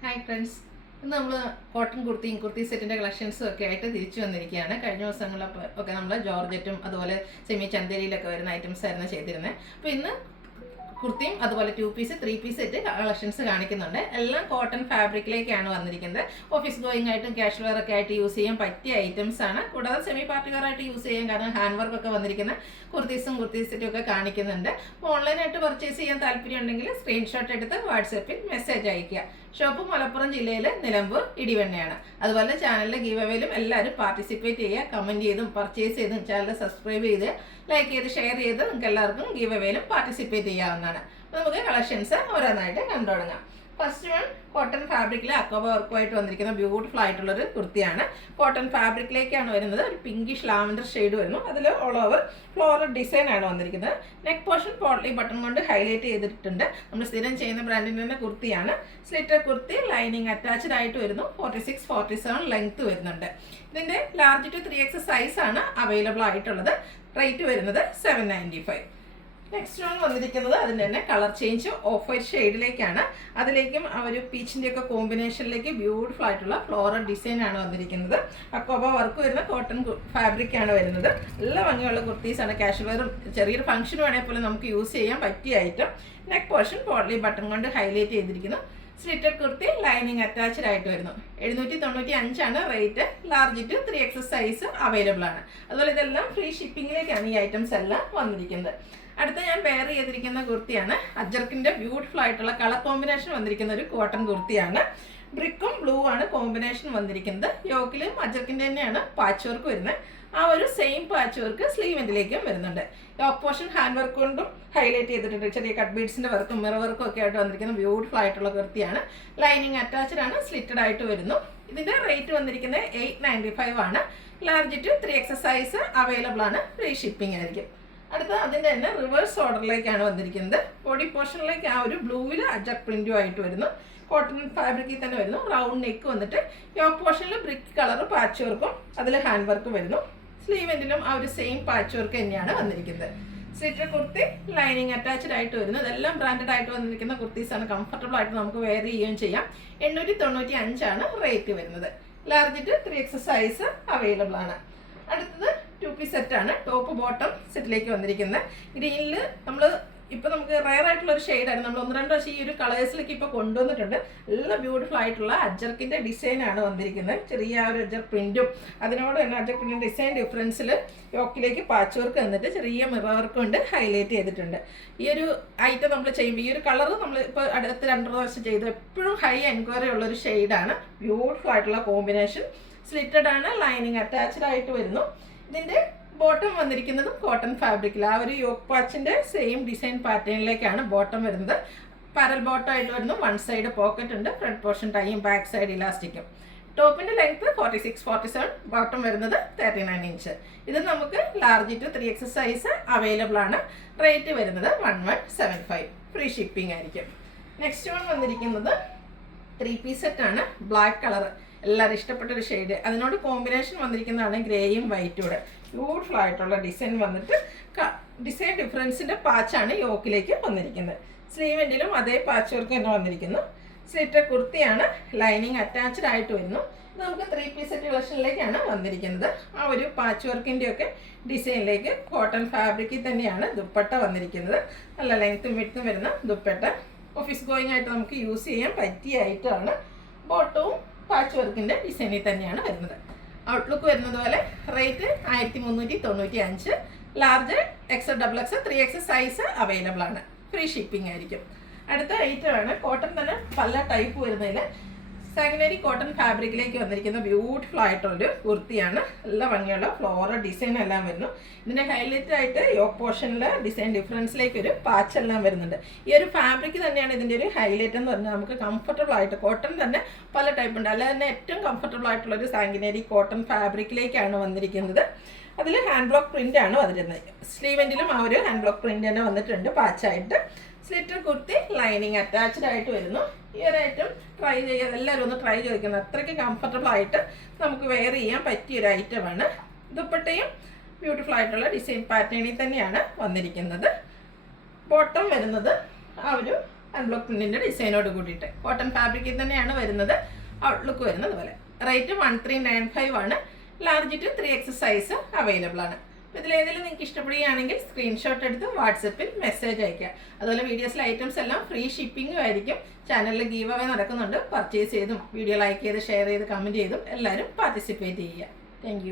Hi friends, ഇന്ന് നമ്മൾ cotton kurti സെറ്റിൻ്റെ കളക്ഷൻസും ഒക്കെ ആയിട്ട് തിരിച്ചു വന്നിരിക്കുകയാണ്. കഴിഞ്ഞ ദിവസങ്ങളിലൊക്കെ നമ്മൾ ജോർജറ്റും അതുപോലെ സെമി ചന്തേരിയിലൊക്കെ വരുന്ന ഐറ്റംസ് ആയിരുന്നു ചെയ്തിരുന്നത്. അപ്പോൾ ഇന്ന് കുർത്തിയും അതുപോലെ 2 പീസ് 3 പീസ് സെറ്റ് കളക്ഷൻസ് കാണിക്കുന്നുണ്ട്. എല്ലാം കോട്ടൺ ഫാബ്രിക്കിലേക്കാണ് വന്നിരിക്കുന്നത്. ഓഫീസ് ഗോയിങ് ആയിട്ടും ക്യാഷ് വെയർ ഒക്കെ ആയിട്ട് യൂസ് ചെയ്യാൻ പറ്റിയ ഐറ്റംസ് ആണ്. കൂടാതെ സെമി പാർട്ടി വെയർ ആയിട്ട് യൂസ് ചെയ്യാൻ, കാരണം ഹാൻഡ് വർക്ക് ഒക്കെ വന്നിരിക്കുന്ന കുർത്തി സെറ്റും ഒക്കെ കാണിക്കുന്നുണ്ട്. അപ്പോൾ ഓൺലൈനായിട്ട് പർച്ചേസ് ചെയ്യാൻ താല്പര്യം ഉണ്ടെങ്കിൽ സ്ക്രീൻഷോട്ട് എടുത്ത് വാട്സാപ്പിൽ മെസ്സേജ് അയയ്ക്കുക. ഷോപ്പ് മലപ്പുറം ജില്ലയിൽ നിലമ്പൂർ ഇടിവണ്ണയാണ്. അതുപോലെ ചാനലിലെ ഗീവ് അവേയിലും എല്ലാവരും പാർട്ടിസിപ്പേറ്റ് ചെയ്യുക. കമൻറ്റ് ചെയ്തും പർച്ചേസ് ചെയ്തും ചാനൽ സബ്സ്ക്രൈബ് ചെയ്ത് ലൈക്ക് ചെയ്ത് ഷെയർ ചെയ്ത് നിങ്ങൾക്ക് എല്ലാവർക്കും ഗീവ് അവേയിലും പാർട്ടിസിപ്പേറ്റ് ചെയ്യാവുന്നതാണ്. അപ്പോൾ നമുക്ക് കളക്ഷൻസ് ഓരോന്നായിട്ട് കണ്ടു തുടങ്ങാം. ഫസ്റ്റ് വൺ കോട്ടൺ ഫാബ്രിക്കിൽ അക്കോബ വർക്കുമായിട്ട് വന്നിരിക്കുന്ന ബ്യൂട്ടിഫുൾ ആയിട്ടുള്ളൊരു കുർത്തിയാണ്. കോട്ടൺ ഫാബ്രിക്കിലേക്കാണ് വരുന്നത്. ഒരു പിങ്കിഷ് ലാവൻഡർ ഷെയ്ഡ് വരുന്നു. അതിൽ ഓൾ ഓവർ ഫ്ലോറൽ ഡിസൈൻ ആണ് വന്നിരിക്കുന്നത്. നെക്ക് പോർഷൻ പോട്ട്ലി ബട്ടൺ കൊണ്ട് ഹൈലൈറ്റ് ചെയ്തിട്ടുണ്ട്. നമ്മൾ സ്ഥിരം ചെയ്യുന്ന ബ്രാൻഡിൻ്റെ തന്നെ കുർത്തിയാണ്. സ്ലിറ്റർ കുർത്തി, ലൈനിങ് അറ്റാച്ച്ഡ് ആയിട്ട് വരുന്നു. 46-47 ലെങ്ത് വരുന്നുണ്ട്. ഇതിൻ്റെ ലാർജ് ടു 3X സൈസാണ് അവൈലബിൾ ആയിട്ടുള്ളത്. റേറ്റ് വരുന്നത് 795. നെക്സ്റ്റ് വൺ വന്നിരിക്കുന്നത് അതിൻ്റെ തന്നെ കളർ ചേഞ്ച് ഓഫ് വൈറ്റ് ഷെയ്ഡിലേക്കാണ്. അതിലേക്കും ആ ഒരു പീച്ചിൻ്റെ ഒക്കെ കോമ്പിനേഷനിലേക്ക് ബ്യൂട്ടിഫുൾ ആയിട്ടുള്ള ഫ്ലോറൽ ഡിസൈൻ ആണ് വന്നിരിക്കുന്നത്. അക്കോബ വർക്ക് വരുന്ന കോട്ടൺ ഫാബ്രിക് ആണ് വരുന്നത്. നല്ല ഭംഗിയുള്ള കുർത്തീസാണ്. കാഷ്വൽ ചെറിയൊരു ഫംഗ്ഷൻ വേണമെങ്കിൽ പോലും നമുക്ക് യൂസ് ചെയ്യാൻ പറ്റിയ item. Neck portion potli button കൊണ്ട് ഹൈലൈറ്റ് ചെയ്തിരിക്കുന്നു. സ്ലിറ്റർ കുർത്തി, ലൈനിങ് അറ്റാച്ച്ഡ് ആയിട്ട് വരുന്നു. 795 rate. Large to 3X size available ആണ്. അതുപോലെ ഇതെല്ലാം ഫ്രീ ഷിപ്പിങ്ങിലേക്കാണ് ഈ ഐറ്റംസ് എല്ലാം വന്നിരിക്കുന്നത്. അടുത്ത ഞാൻ വെയർ ചെയ്തിരിക്കുന്ന കുർത്തിയാണ്. അജർക്കിൻ്റെ ബ്യൂട്ടിഫുൾ ആയിട്ടുള്ള കളർ കോമ്പിനേഷൻ വന്നിരിക്കുന്ന ഒരു കോട്ടൺ കുർത്തിയാണ്. ബ്രിക്കും ബ്ലൂ ആണ് കോമ്പിനേഷൻ വന്നിരിക്കുന്നത്. യോക്കിലും അജർക്കിൻ്റെ തന്നെയാണ് പാച്ച് വർക്ക് വരുന്നത്. ആ ഒരു സെയിം പാച്ച് വർക്ക് സ്ലീവെൻറ്റിലേക്കും വരുന്നുണ്ട്. യോക്ക് പോർഷൻ ഹാൻഡ് വർക്ക് കൊണ്ടും ഹൈലൈറ്റ് ചെയ്തിട്ടുണ്ട്. ചെറിയ കട്ട് ബീഡ്സിൻ്റെ വർക്കും മിറർ വർക്കും ഒക്കെ ആയിട്ട് വന്നിരിക്കുന്ന ബ്യൂട്ടിഫുൾ ആയിട്ടുള്ള കുർത്തിയാണ്. ലൈനിങ് അറ്റാച്ച്ഡ് ആണ്. സ്ലിറ്റഡ് ആയിട്ട് വരുന്നു. ഇതിൻ്റെ റേറ്റ് വന്നിരിക്കുന്നത് 895 ആണ്. Large to 3X size available ആണ്. ഫ്രീ ഷിപ്പിംഗ് ആയിരിക്കും. അടുത്ത അതിൻ്റെ തന്നെ റിവേഴ്സ് ഓർഡറിലേക്കാണ് വന്നിരിക്കുന്നത്. ബോഡി പോർഷനിലേക്ക് ആ ഒരു ബ്ലൂവിൽ അജക് പ്രിന്റും ആയിട്ട് വരുന്നു. കോട്ടൺ ഫാബ്രിക്കിൽ തന്നെ വരുന്നു. റൗണ്ട് നെക്ക് വന്നിട്ട് യോക്ക് പോർഷനിൽ ബ്രിക്ക് കളർ പാച്ച് വർക്കും അതിൽ ഹാൻഡ് വർക്ക് വരുന്നു. സ്ലീവെൻറ്റിലും ആ ഒരു സെയിം പാച്ച് വർക്ക് തന്നെയാണ് വന്നിരിക്കുന്നത്. സ്ലിറ്റർ കുർത്തി, ലൈനിങ് അറ്റാച്ച്ഡ് ആയിട്ട് വരുന്നു. ഇതെല്ലാം ബ്രാൻഡഡ് ആയിട്ട് വന്നിരിക്കുന്ന കുർത്തീസാണ്. കംഫർട്ടബിൾ ആയിട്ട് നമുക്ക് വെയർ ചെയ്യുകയും ചെയ്യാം. 895 റേറ്റ് വരുന്നത്. Large to 3X size available ആണ്. അടുത്തത് 2 പീസ് സെറ്റാണ്. ടോപ്പ് ബോട്ടം സെറ്റിലേക്ക് വന്നിരിക്കുന്നത്. ഗ്രീനിൽ നമുക്ക് റയർ ആയിട്ടുള്ള ഒരു ഷെയ്ഡാണ്. നമ്മൾ 1-2 പ്രാവശ്യം ഈ ഒരു കളേഴ്സിലേക്ക് ഇപ്പോൾ കൊണ്ടുവന്നിട്ടുണ്ട്. നല്ല ബ്യൂട്ടിഫുൾ ആയിട്ടുള്ള അജർക്കിൻ്റെ ഡിസൈനാണ് വന്നിരിക്കുന്നത്. ചെറിയ ഒരു അജർ പ്രിൻറ്റും അതിനോട് തന്നെ അജർ പ്രിൻറ്റും ഡിസൈൻ ഡിഫറൻസിൽ യോക്കിലേക്ക് പാച്ച് വർക്ക് വന്നിട്ട് ചെറിയ മിറർ വർക്ക് കൊണ്ട് ഹൈലൈറ്റ് ചെയ്തിട്ടുണ്ട്. ഈ ഒരു ഐറ്റം നമ്മൾ ചെയ്യുമ്പോൾ ഈ ഒരു കളർ നമ്മൾ ഇപ്പോൾ അടുത്ത് 2 പ്രാവശ്യം ചെയ്തു. എപ്പോഴും ഹൈ എൻക്വയറി ഉള്ളൊരു ഷെയ്ഡാണ്. ബ്യൂട്ടിഫുൾ ആയിട്ടുള്ള കോമ്പിനേഷൻ. സ്ലിറ്റഡ് ആണ്. ലൈനിങ് അറ്റാച്ച്ഡ് ആയിട്ട് വരുന്നു. ഇതിൻ്റെ ബോട്ടം വന്നിരിക്കുന്നതും കോട്ടൺ ഫാബ്രിക്കിൽ ആ ഒരു യോക്ക് പാച്ചിൻ്റെ സെയിം ഡിസൈൻ പാറ്റേണിലേക്കാണ് ബോട്ടം വരുന്നത്. പാരൽ ബോട്ടം ആയിട്ട് വരുന്നു. 1 സൈഡ് പോക്കറ്റ് ഉണ്ട്. ഫ്രണ്ട് പോർഷൻ ടൈയും ബാക്ക് സൈഡ് ഇലാസ്റ്റിക്കും. ടോപ്പിൻ്റെ ലെങ്ത് 46-47, ബോട്ടം വരുന്നത് 39 ഇഞ്ച്. ഇത് നമുക്ക് large to 3X size available ആണ്. റേറ്റ് വരുന്നത് 1175. ഫ്രീ ഷിപ്പിംഗ് ആയിരിക്കും. നെക്സ്റ്റ് വൺ വന്നിരിക്കുന്നത് 3 പീസ് സെറ്റാണ്. ബ്ലാക്ക് കളർ എല്ലാവരും ഇഷ്ടപ്പെട്ടൊരു ഷെയ്ഡ്. അതിനോട് കോമ്പിനേഷൻ വന്നിരിക്കുന്നതാണ് ഗ്രേയും വൈറ്റൂടെ. ബ്യൂട്ടിഫുൾ ആയിട്ടുള്ള ഡിസൈൻ വന്നിട്ട് ഡിസൈൻ ഡിഫറൻസിൻ്റെ പാച്ചാണ് യോക്കിലേക്ക് വന്നിരിക്കുന്നത്. സ്ലീവെൻറ്റിലും അതേ പാച്ച് വർക്ക് തന്നെ വന്നിരിക്കുന്നു. സ്ലിറ്റർ കുർത്തിയാണ്. ലൈനിങ് അറ്റാച്ച്ഡ് ആയിട്ട് വരുന്നു. ഇത് നമുക്ക് 3 പീസ് സെറ്റ് കളക്ഷനിലേക്കാണ് വന്നിരിക്കുന്നത്. ആ ഒരു പാച്ച് വർക്കിൻ്റെയൊക്കെ ഡിസൈനിലേക്ക് കോട്ടൺ ഫാബ്രിക്കിൽ തന്നെയാണ് ദുപ്പട്ട വന്നിരിക്കുന്നത്. നല്ല ലെങ്ത്തും വിഡ്ത്തും വരുന്ന ദുപ്പട്ട. ഓഫീസ് ഗോയിങ് ആയിട്ട് നമുക്ക് യൂസ് ചെയ്യാൻ പറ്റിയ ഐറ്റമാണ്. ബോട്ടവും പാച്ച് വർക്കിൻ്റെ ഡിസൈനിൽ തന്നെയാണ് വരുന്നത്. ഔട്ട്ലുക്ക് വരുന്നത് പോലെ. Rate 1395. Large XL, XX, 3X size available ആണ്. ഫ്രീ ഷിപ്പിംഗ് ആയിരിക്കും. അടുത്ത ഐറ്റമാണ് കോട്ടൺ തന്നെ പല ടൈപ്പ് വരുന്നതിൽ സാഗിനരി കോട്ടൺ ഫാബ്രിക്കിലേക്ക് വന്നിരിക്കുന്ന ബ്യൂട്ടിഫുൾ ആയിട്ടുള്ളൊരു കുർത്തിയാണ്. നല്ല ഭംഗിയുള്ള ഫ്ലോറൽ ഡിസൈൻ എല്ലാം വരുന്നു. ഇതിൻ്റെ ഹൈലൈറ്റ് ആയിട്ട് യോക്ക് പോർഷനിൽ ഡിസൈൻ ഡിഫറൻസിലേക്ക് ഒരു പാച്ച് എല്ലാം വരുന്നുണ്ട്. ഈ ഒരു ഫാബ്രിക് തന്നെയാണ് ഇതിൻ്റെ ഒരു ഹൈലൈറ്റ് എന്ന് പറഞ്ഞാൽ നമുക്ക് കംഫർട്ടബിൾ ആയിട്ട് കോട്ടൺ തന്നെ പല ടൈപ്പ് ഉണ്ട്. അല്ലാതെ തന്നെ ഏറ്റവും കംഫർട്ടബിൾ ആയിട്ടുള്ളൊരു സാഗിനരി കോട്ടൺ ഫാബ്രിക്കിലേക്കാണ് വന്നിരിക്കുന്നത്. അതിൽ ഹാൻഡ് ബ്ലോക്ക് പ്രിൻ്റ് ആണ് വന്നിരുന്നത്. സ്ലീവെൻറ്റിലും ആ ഒരു ഹാൻഡ് ബ്ലോക്ക് പ്രിൻ്റ് തന്നെ വന്നിട്ടുണ്ട് പാച്ചായിട്ട്. സ്ലിറ്റർ കുർത്തി, ലൈനിങ് അറ്റാച്ച്ഡ് ആയിട്ട് വരുന്നു. ഈ ഒരു ഐറ്റം ട്രൈ ചെയ്യാൻ എല്ലാവരും ഒന്ന് ട്രൈ ചെയ്തിരിക്കുന്നത്. അത്രയ്ക്ക് കംഫർട്ടബിൾ ആയിട്ട് നമുക്ക് വെയർ ചെയ്യാൻ പറ്റിയൊരു ഐറ്റമാണ്. ദുപ്പട്ടയും ബ്യൂട്ടിഫുൾ ആയിട്ടുള്ള ഡിസൈൻ പാറ്റേണിൽ തന്നെയാണ് വന്നിരിക്കുന്നത്. ബോട്ടം വരുന്നത് ആ ഒരു അൺബ്ലോക്ക് പ്രിന്റിൻ്റെ ഡിസൈനോട് കൂടിയിട്ട് കോട്ടൺ ഫാബ്രിക്കിൽ തന്നെയാണ് വരുന്നത്. ഔട്ട്ലുക്ക് വരുന്നത് പോലെ. റേറ്റ് 1395 ആണ്. Large to 3X size available ആണ്. അപ്പോൾ ഇതിലേതെങ്കിലും നിങ്ങൾക്ക് ഇഷ്ടപ്പെടുകയാണെങ്കിൽ സ്ക്രീൻഷോട്ട് എടുത്ത് വാട്സപ്പിൽ മെസ്സേജ് അയയ്ക്കുക. അതുപോലെ വീഡിയോസിലെ ഐറ്റംസ് എല്ലാം ഫ്രീ ഷിപ്പിംഗും ആയിരിക്കും. ചാനലിൽ ഗീവ് അവേ നടക്കുന്നുണ്ട്. പർച്ചേസ് ചെയ്തും വീഡിയോ ലൈക്ക് ചെയ്ത് ഷെയർ ചെയ്ത് കമൻറ്റ് ചെയ്തും എല്ലാവരും പാർട്ടിസിപ്പേറ്റ് ചെയ്യുക. താങ്ക്